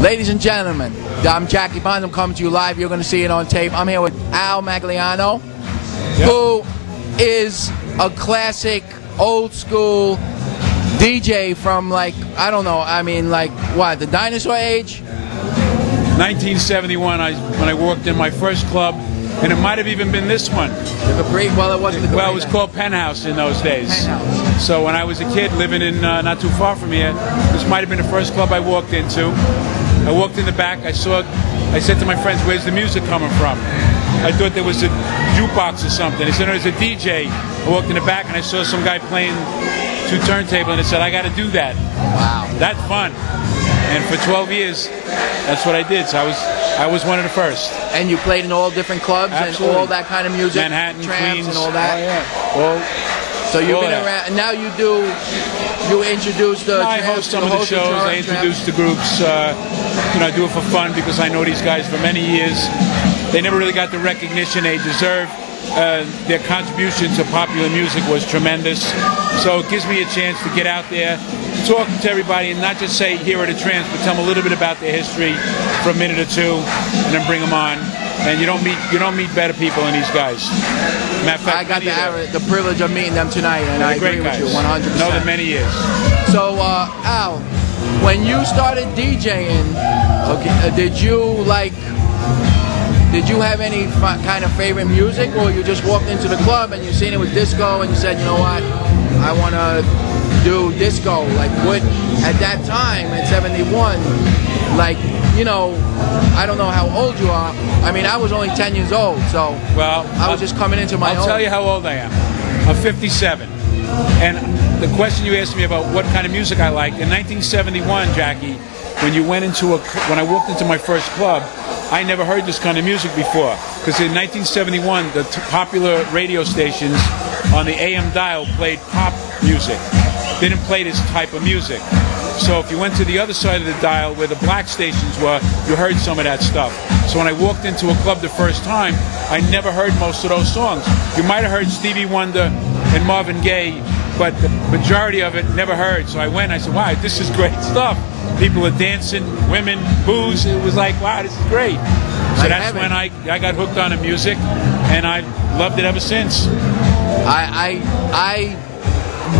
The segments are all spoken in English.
Ladies and gentlemen, I'm Jackie Bonds. I'm coming to you live. You're going to see it on tape. I'm here with Al Magliano, who is a classic, old school DJ from, like, I don't know, I mean, like, what, the dinosaur age? 1971, when I walked in my first club, and it might have even been this one. The Capri? Well, it wasn't the Capri. Well, it was called Penthouse in those days. Penthouse. So when I was a kid living in not too far from here, this might have been the first club I walked into. I walked in the back. I said to my friends, "Where's the music coming from?" I thought there was a jukebox or something. They said, "No, there's a DJ." I walked in the back and I saw some guy playing two turntables, and I said, "I got to do that." Wow. That's fun. And for 12 years, that's what I did. So I was one of the first. And you played in all different clubs? Absolutely. And all that kind of music? Manhattan, Tramps Queens, and all that? Oh, yeah. So you've all been that. around, and now you introduce the I Tramps, host some of the shows. I introduce the groups. I do it for fun because I know these guys for many years. They never really got the recognition they deserve. Their contribution to popular music was tremendous. So it gives me a chance to get out there, talk to everybody, and not just say, here are the Tramps, but tell them a little bit about their history for a minute or two, and then bring them on. And you don't meet better people than these guys. Matter of fact, I got the privilege of meeting them tonight, and I agree with you 100%. Know them many years. So, Al, when you started DJing, did you have any kind of favorite music, or you just walked into the club and you seen it was disco and you said, you know what, I want to do disco? Like, what, at that time, in 71, like, you know, I don't know how old you are. I mean, I was only 10 years old, so I was just coming into my own. I'll tell you how old I am. I'm 57. And the question you asked me about what kind of music I liked, in 1971, Jackie, when I walked into my first club, I never heard this kind of music before. Because in 1971, the popular radio stations on the AM dial played pop music. They didn't play this type of music. So if you went to the other side of the dial where the black stations were, you heard some of that stuff. So when I walked into a club the first time, I never heard most of those songs. You might have heard Stevie Wonder and Marvin Gaye, but the majority of it never heard. So I went and I said, wow, this is great stuff. People are dancing, women, booze. It was like, wow, this is great. So that's when I got hooked on the music, and I loved it ever since. I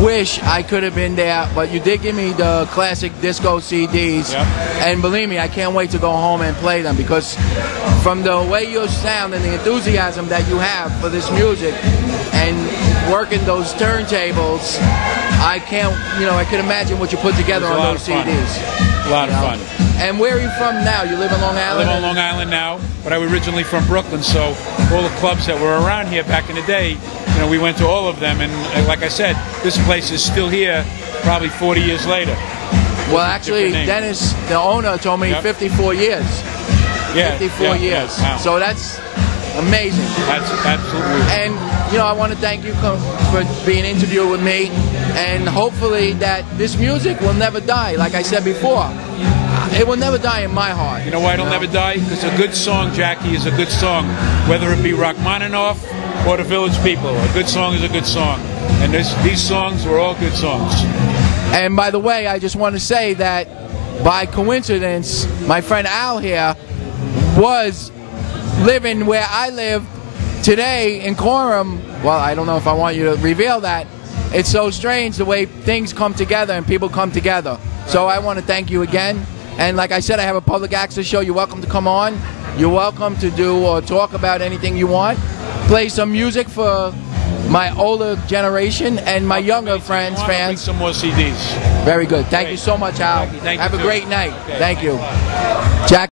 wish I could have been there, but you did give me the classic disco CDs, and believe me, I can't wait to go home and play them, because from the way you sound and the enthusiasm that you have for this music and working those turntables, I can imagine what you put together on those CDs. A lot of fun. And where are you from now? You live in Long Island? I live on Long Island now, but I was originally from Brooklyn, so all the clubs that were around here back in the day, we went to all of them, and like I said, this place is still here probably 40 years later. Well, actually, Dennis, the owner, told me 54 years. Yeah, 54 years. Wow. So that's amazing. That's absolutely. And, I want to thank you for being interviewed with me, and hopefully that this music will never die. Like I said before, it will never die in my heart. You know why it'll never die? Because a good song, Jackie, is a good song, whether it be Rachmaninoff or the Village People. A good song is a good song. And these songs were all good songs. And by the way, I just want to say that by coincidence, my friend Al here was living where I live today in Coram. Well, I don't know if I want you to reveal that. It's so strange the way things come together and people come together. So I want to thank you again. And like I said, I have a public access show. You're welcome to come on. You're welcome to do or talk about anything you want. Play some music for my older generation and my younger fans. Bring some more CDs. Very good. Thank you so much, Al. Thank you. Have a great night. Okay. Thank you. Jack.